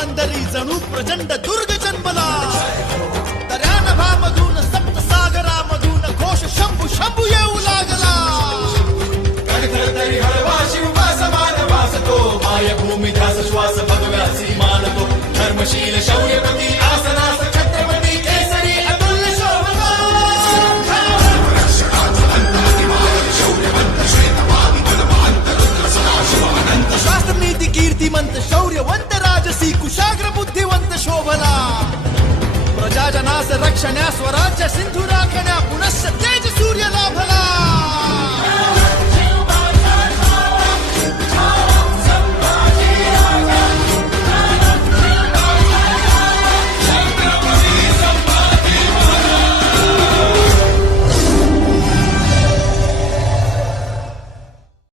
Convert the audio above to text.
पुरंदरी जणू प्रचंड दुर्ग जन्मला. दर्यानभामधून सप्तसागरामधून घोष शंभू शंभू येऊ लागला. तरी हळवा शिववास मानवास तो मायभूमी ध्यास श्वास भगव्यासी मानतो. धर्मशील शौर्यपती आसनास छत्रपती केसरी अतुल्य शोभा. शास्त्र नीती कीर्तिमंत शौर्यवंत राजसी कुशाग्र बुद्धिवंत शोभला. प्रजाजनास रक्षण्या स्वराज्य सिंधू राखण्या पुनश्च तेज सूर्य लाभला.